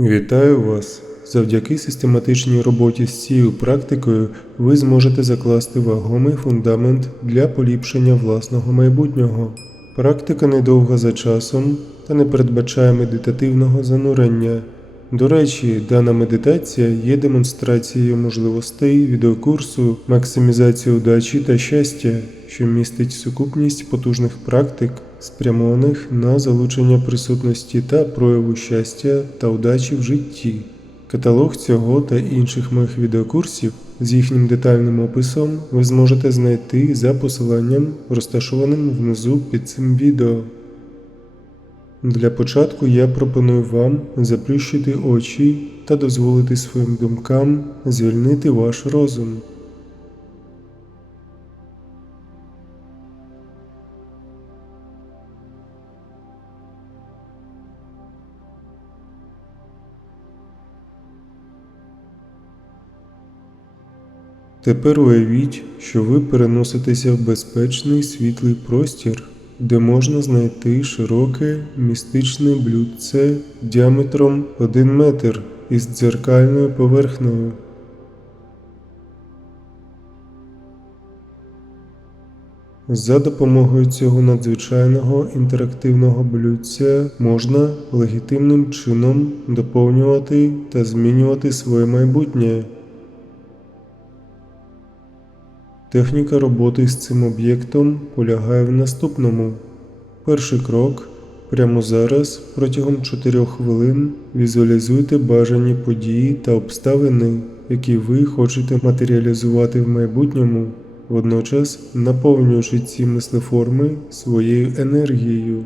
Вітаю вас! Завдяки систематичній роботі з цією практикою ви зможете закласти вагомий фундамент для поліпшення власного майбутнього. Практика недовга за часом та не передбачає медитативного занурення. До речі, дана медитація є демонстрацією можливостей відеокурсу максимізація удачі та щастя, що містить сукупність потужних практик, спрямованих на залучення присутності та прояву щастя та удачі в житті. Каталог цього та інших моїх відеокурсів з їхнім детальним описом ви зможете знайти за посиланням, розташованим внизу під цим відео. Для початку я пропоную вам заплющити очі та дозволити своїм думкам звільнити ваш розум. Тепер уявіть, що ви переноситеся в безпечний світлий простір, де можна знайти широке містичне блюдце діаметром 1 метр із дзеркальною поверхнею. За допомогою цього надзвичайного інтерактивного блюдця можна легітимним чином доповнювати та змінювати своє майбутнє. Техніка роботи з цим об'єктом полягає в наступному. Перший крок. Прямо зараз, протягом 4 хвилин, візуалізуйте бажані події та обставини, які ви хочете матеріалізувати в майбутньому, водночас наповнюючи ці мислеформи своєю енергією.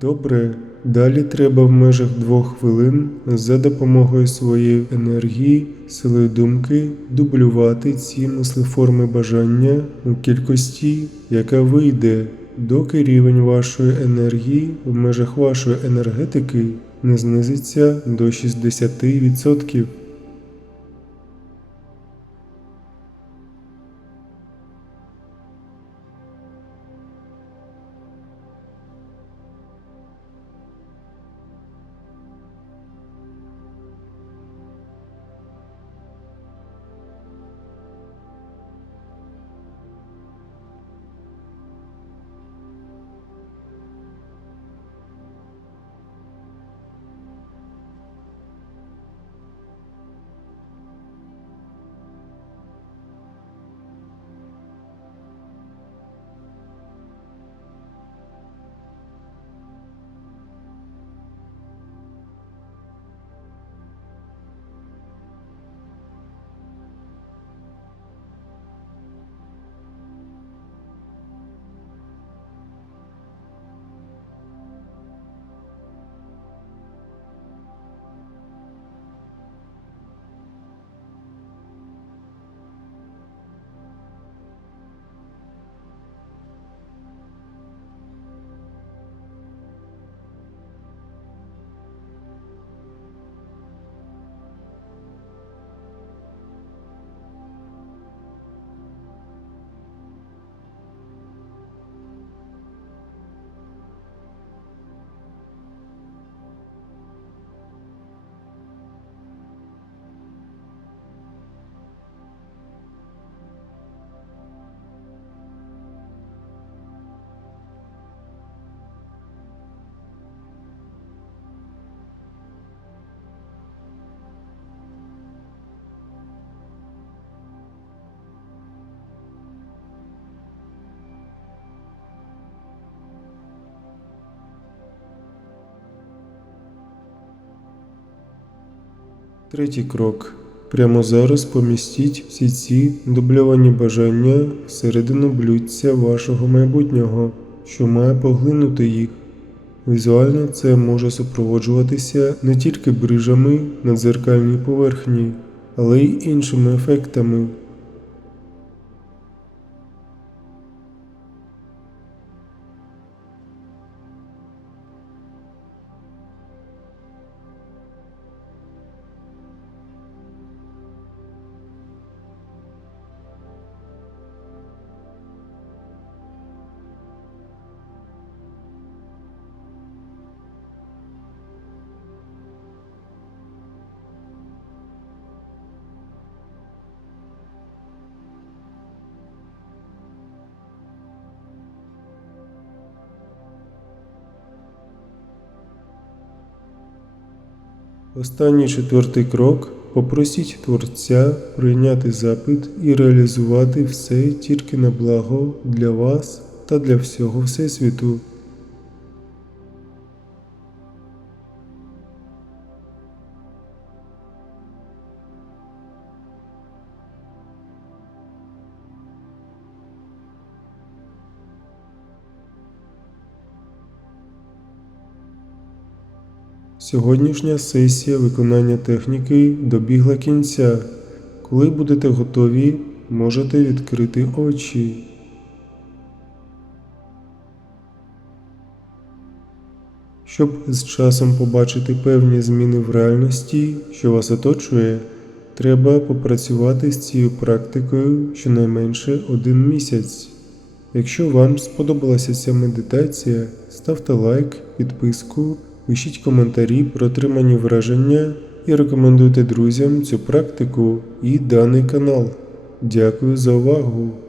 Добре. Далі треба в межах двох хвилин за допомогою своєї енергії, сили думки дублювати ці мислеформи бажання у кількості, яка вийде, доки рівень вашої енергії в межах вашої енергетики не знизиться до 60%. Третій крок. Прямо зараз помістіть всі ці дубльовані бажання всередину блюдця вашого майбутнього, що має поглинути їх. Візуально це може супроводжуватися не тільки брижами на дзеркальній поверхні, але й іншими ефектами. Останній четвертий крок попросіть Творця прийняти запит і реалізувати все тільки на благо для вас та для всього Всесвіту. Сьогоднішня сесія виконання техніки добігла кінця. Коли будете готові, можете відкрити очі. Щоб з часом побачити певні зміни в реальності, що вас оточує, треба попрацювати з цією практикою щонайменше один місяць. Якщо вам сподобалася ця медитація, ставте лайк, підписку, пишіть коментарі про отримані враження і рекомендуйте друзям цю практику і даний канал. Дякую за увагу!